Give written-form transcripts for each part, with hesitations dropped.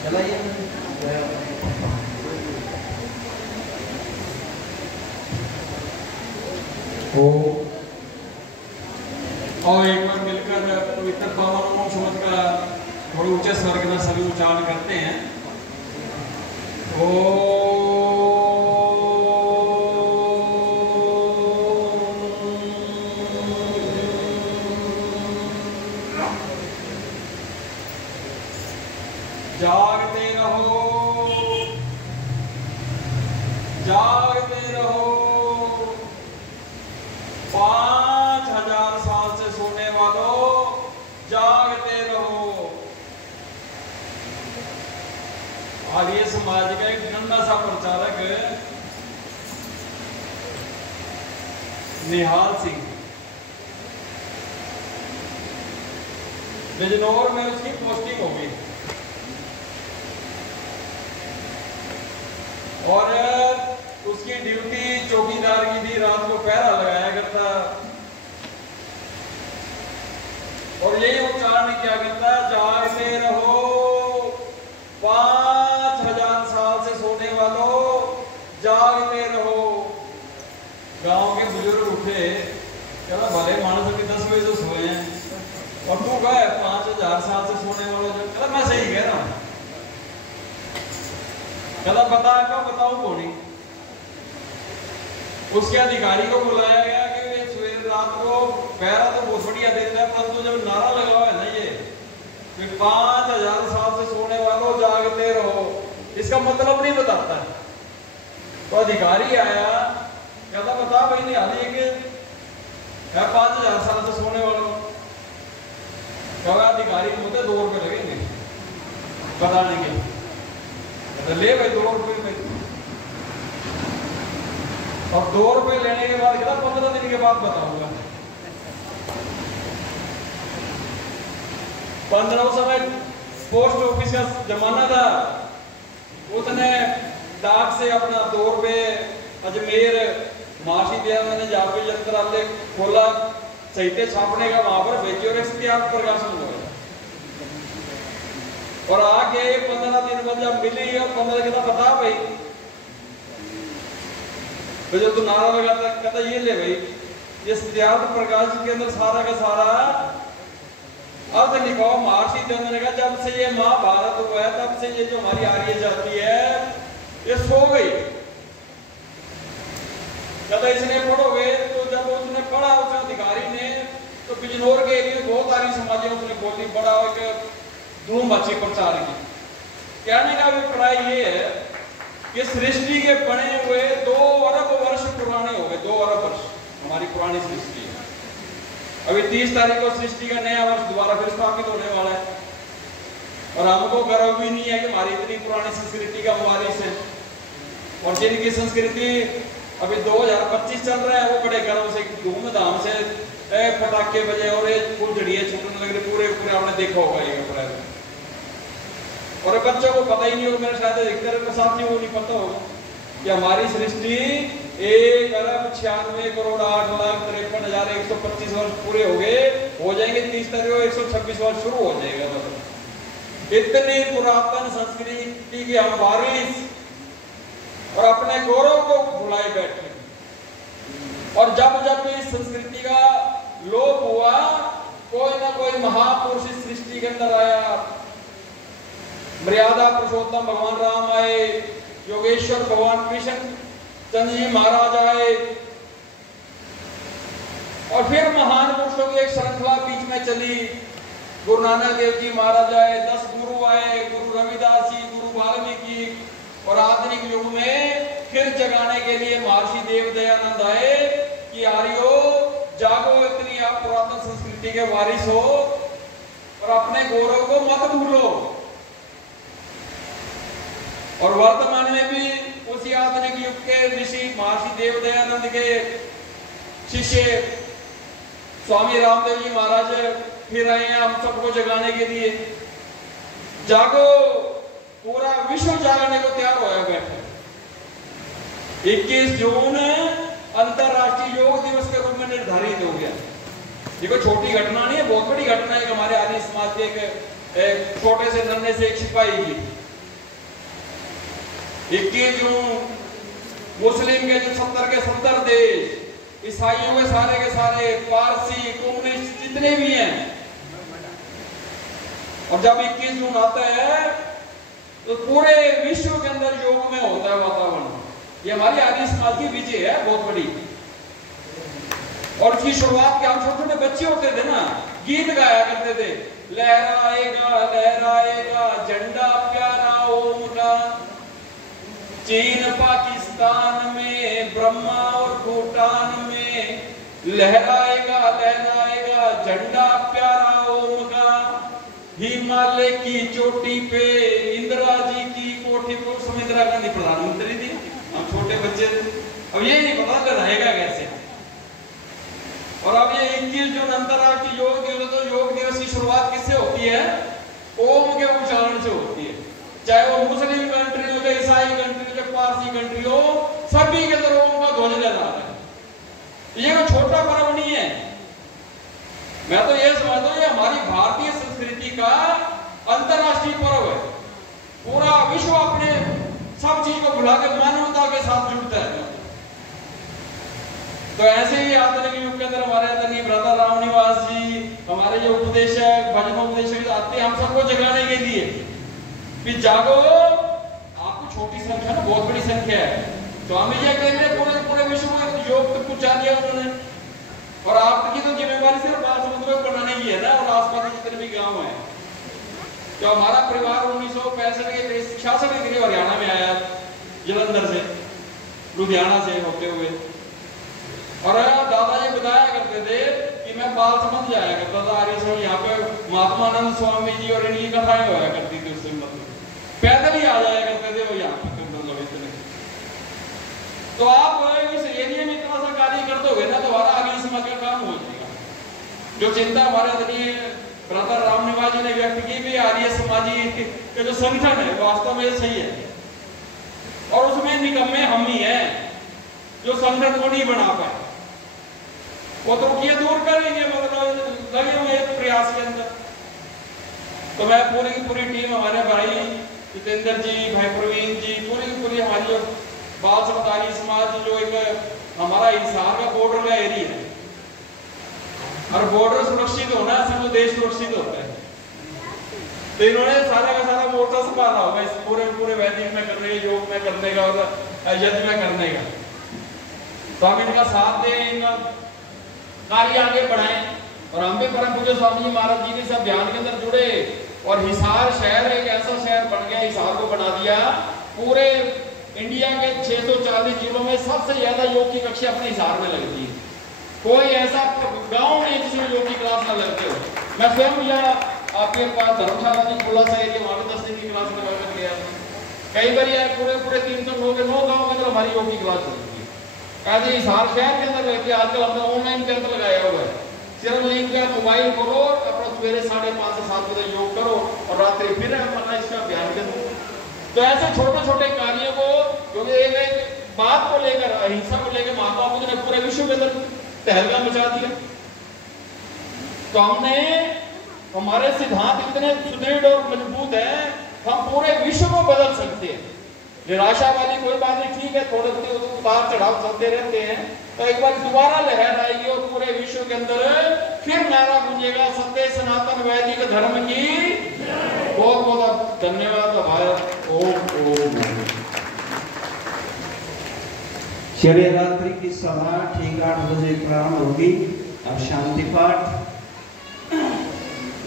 और एक बार मिलकर पवित्र पावन शब्द का थोड़े ऊंचे स्वर के साथ सभी उच्चारण करते हैं। जागते रहो, जागते रहो, 5000 साल से सोने वालों जागते रहो। आर्य समाज का एक नन्हा सा प्रचारक निहाल सिंह बिजनौर में उसकी पोस्टिंग होगी और उसकी ड्यूटी चौकीदार की थी, रात को पहरा लगाया करता और यही उच्चारण किया करता, जागते रहो, 5000 साल से सोने वालों जागते रहो। गांव के बुजुर्ग उठे, कहना भले मानस के 10 बजे तो सोए हैं और तू कहा 5000 साल से सोने वालों, कहना मैं सही कह रहा हूं। कहता पता है क्या, बताओ कौन। उसके अधिकारी को बुलाया गया कि सवेरे रात को पहरा तो बहुत बढ़िया देता है, परंतु जब नारा लगा हुआ है ना ये 5000 साल से सोने वालों जागते रहो, इसका मतलब नहीं बताता है। तो अधिकारी आया, कहता बता भाई निहाल कि 5000 साल से सोने वालों। कहा अधिकारी को मुझे 2 रुपए लगेंगे बताने के। ले भाई 2 रुपए में, और 2 रुपए लेने के बाद कहता 15 दिन के बाद बताऊंगा। 15 समय पोस्ट ऑफिस का जमाना था, उसने डाक से अपना 2 रुपए अजमेर माशी दिया, मैंने जाके यंत्रालय खोला, सहिते छापने का वहां पर भेजी और इख्तियार प्रकाशन हुआ और आगे 15 दिन बाद जब मिली और 15 के बता भाई तो जो तू नारा लगाता, कहता ये ले भाई, ये इख्तियार प्रकाश के अंदर सारा का सारा अर्थ लिखा हुआ महर्षि चंद्र ने कहा जब से ये महाभारत हुआ है तब से ये जो हमारी आर्य जाति है ये सो गई। कहता इसने पढ़ोगे, तो जब उसने पढ़ा उस अधिकारी ने, तो बिजनौर के एरिया बहुत सारी समाजियों उसने बोली, बड़ा एक धूम अच्छी प्रचार की। कहने का अभिप्राय ये है कि सृष्टि के बने हुए 2 अरब वर्ष पुराने हो गए, 2 अरब वर्ष हमारी पुरानी सृष्टि। अभी 30 तारीख को सृष्टि का नया वर्ष दोबारा फिर स्थापित होने वाला है और हमको गर्व भी नहीं है कि हमारी इतनी पुरानी संस्कृति का वारिस है। और जिनकी संस्कृति अभी 2025 चल रहा है वो बड़े गर्व से धूमधाम से पटाखे बजे और ये फुलझड़ियां छूटने लग रही, पूरे पूरे आपने देखा होगा ये कपड़ा। और बच्चों को पता ही नहीं होगा, मेरे शायद अधिकतर साथियों को नहीं पता होगा कि हमारी सृष्टि 1,96,08,53,125 वर्ष पूरे हो गए, हो जाएंगे 30 तारीख को 126 वर्ष शुरू हो जाएगा। मतलब इतनी पुरातन संस्कृति की हम वारिस और अपने गौरव को भुलाए बैठे। और जब जब इस संस्कृति का लोप हुआ, कोई ना कोई महापुरुष इस सृष्टि के अंदर आया। मर्यादा पुरुषोत्तम भगवान राम आए, योगेश्वर भगवान कृष्ण चंद्र जी महाराज आए और फिर महान पुरुषों की एक श्रृंखला बीच में चली। गुरु नानक देव जी महाराज आए, 10 गुरु आए, गुरु रविदास जी, गुरु वाल्मीकि, और आधुनिक युग में फिर जगाने के लिए महर्षि देव दयानंद आए कि आर्यो जागो, इतनी आप पुरातन संस्कृति के वारिस हो और अपने गौरव को मत भूलो। और वर्तमान में भी उसी आधुनिक युग के ऋषि महर्षि देव दयानंद के शिष्य स्वामी रामदेव जी महाराज फिर आए हैं हम सबको जगाने के लिए। जागो, पूरा विश्व जागने को तैयार होया बैठा। 21 जून अंतरराष्ट्रीय योग दिवस के रूप में निर्धारित हो गया। ये कोई छोटी घटना नहीं है, बहुत बड़ी घटना है। हमारे आर्य समाज के एक छोटे से नन्हे से एक सिपाही की 21 जून मुस्लिम के जो 70 के 70 देश, ईसाइयों के सारे, पारसी, कम्युनिस्ट जितने भी हैं, और जब 21 जून आता है तो पूरे विश्व के अंदर योग में होता है वातावरण। ये हमारी आर्य समाज की विजय है बहुत बड़ी। और इसकी शुरुआत के हम छोटे छोटे बच्चे होते थे ना, गीत गाया करते थे, लहराएगा लहराएगा झंडा प्यारा ओम का, चीन पाकिस्तान में, ब्रह्मा और भूटान में, लहराएगा लहराएगा झंडा प्यारा ओम का, हिमालय की चोटी पे इंदिरा जी की कोठी पर। उस समय इंदिरा गांधी प्रधानमंत्री थी, हम छोटे बच्चे थे, अब ये नहीं पता लहराएगा कैसे। और अब ये 21 जून अंतर्राष्ट्रीय योग दिवस, तो योग दिवस की शुरुआत किससे होती है? ओम के उच्चारण से होती है। चाहे वो मुस्लिम कंट्री हो, चाहे ईसाई कंट्री हो, चाहे पारसी कंट्री हो, सभी के अंदर ओम का ध्वज लहरा रहा है। ये कोई छोटा पर्व नहीं है। मैं तो ये समझता हूँ ये हमारी भारतीय संस्कृति का अंतर्राष्ट्रीय पर्व है। पूरा विश्व अपने सब चीज को भुला के मानवता के साथ जुड़ता है। तो ऐसे ही आधुनिक युग के अंदर हमारे आदरणीय ब्रदर रामनिवास जी, हमारे जो उपदेशक, भजनोपदेशक आते हैं हम सबको जगाने के लिए कि जागो। आपको छोटी संख्या ना बहुत बड़ी संख्या है। स्वामी जी कहेंगे पूरे विश्व में योग तक पहुंचा दिया उन्होंने, और आपकी तो जिम्मेवारी सिर्फ बालसमुद्र को बनाने की है ना, और आसपास जितने भी गांव हैं। तो हमारा परिवार 1965 के करीब 66 के करीब हरियाणा में आया, जलंधर से, लुधियाना से होते हुए। और दादाजी बताया करते थे कि मैं बाल समझ जाया करता था आर्य समाज, यहाँ पे महात्मानंद स्वामी जी और इनकी कथाएं होया करती थी। उससे मतलब पैदल ही आ जाया करते थे वो यहाँ पे। तो आप इस एरिया में इतना सा कार्य कर दोगे ना, तो हमारा आर्य समाज का काम हो जाएगा। जो चिंता हमारे आदरणीय ब्रदर रामनिवास जी ने व्यक्त की भी, आर्य समाजी के जो संगठन है वास्तव में सही है, और उसमें निकम्मे हम ही हैं जो संगठन को नहीं बना पाए। वो त्रुटियां दूर करेंगे, मतलब लगे हुए प्रयास के अंदर। तो मैं पूरी की पूरी टीम, हमारे भाई जितेंद्र जी, भाई प्रवीण जी, पूरी हमारी जो बाल समतारी समाज, जो एक हमारा हिसार का बॉर्डर का एरिया है, और बॉर्डर सुरक्षित होना है, तो देश सुरक्षित होता है। तो इन्होंने सारा का सारा मोर्चा संभाला होगा इस पूरे वैदिक में करने, योग में करने का और यज्ञ में करने का। तो हम इनका साथ दें, इनका कार्य आगे बढ़ाएं, और हम भी परम पूज्य स्वामी जी महाराज जी के सब ध्यान के अंदर जुड़े। और हिसार शहर एक ऐसा शहर बन गया, हिसार को बना दिया। पूरे इंडिया के 640 जिलों में सबसे ज्यादा योग की कक्षा अपने हिसार में लगती है। कोई ऐसा गांव नहीं जिसमें योग की क्लास ना लगते हो। मैं स्वयं यहाँ आपके पास धर्मशाला जी खुला सा एरिया, वहां पे 10 दिन की क्लास में गया। कई बार यार पूरे 300 लोग 9 गाँव के अंदर हमारी योग की क्लास चलती है। कहते हिसार शहर के अंदर रहते, आजकल हमने ऑनलाइन कैंप लगाया हुआ है। सिर्फ लिंक पे मोबाइल खोलो, अपना सवेरे 5:30 से 7 बजे योग करो, और रात्रि फिर अपना इसका अभियान करो। तो ऐसे छोटे छोटे कार्यों को, क्योंकि एक बात को लेकर, अहिंसा को लेकर महात्मा बुद्ध ने पूरे विश्व के अंदर तहलका मचा दिया। तो हमने, हमारे सिद्धांत इतने सुदृढ़ और मजबूत है, हम पूरे विश्व को बदल सकते हैं। निराशा वाली कोई बात नहीं, ठीक है, थोड़े थोड़े उतार चढ़ाव चलते रहते हैं, तो एक बार दोबारा लहर आएगी और पूरे विश्व के अंदर फिर नारा गूंजेगा, सत्य सनातन वैदिक धर्म की। बहुत बहुत धन्यवाद। भारत ओम। शिवरात्रि की सभा ठीक 8 बजे प्रारंभ होगी। अब शांति पाठ।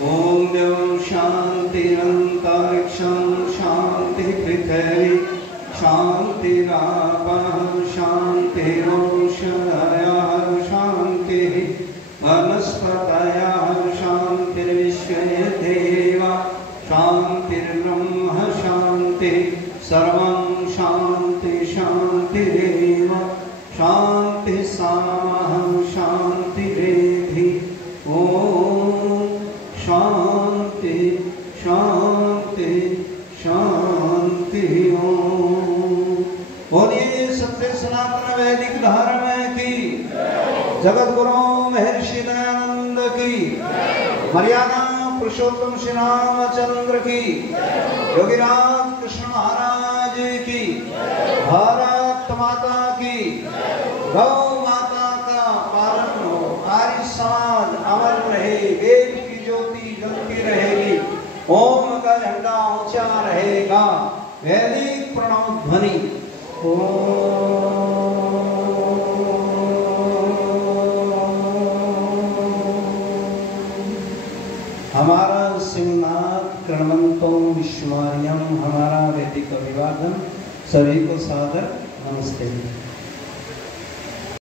ओम देवं शांति अंतरिक्षं शांति पृथ्वी शांतिरापः शांतिरोषधयः शांतिः वनस्पतयः शांतिर्विश्वे देवा शांतिर्ब्रह्म शांतिः सर्वं शांति शांतिरेव शांति सामः शांतिरेधि। ओम शांति शांति शांति। बोलिए सत्य सनातन वैदिक धर्म की, जगत गुरु महर्षि दयानंद की, मर्यादा पुरुषोत्तम श्री रामचंद्र की, योगीराज कृष्ण महाराज की। भारत माता की, गौ माता का पालन हो, आर्य समाज अमर रहे, वेद की ज्योति जलती रहेगी, ओम का झंडा ऊंचा रहेगा, वैदिक प्रणव ध्वनि। हमारा सिंहनाथ कर्णवंतो विश्वमार्यम, हमारा वैदिक अभिवादन, सभी को सादर नमस्ते।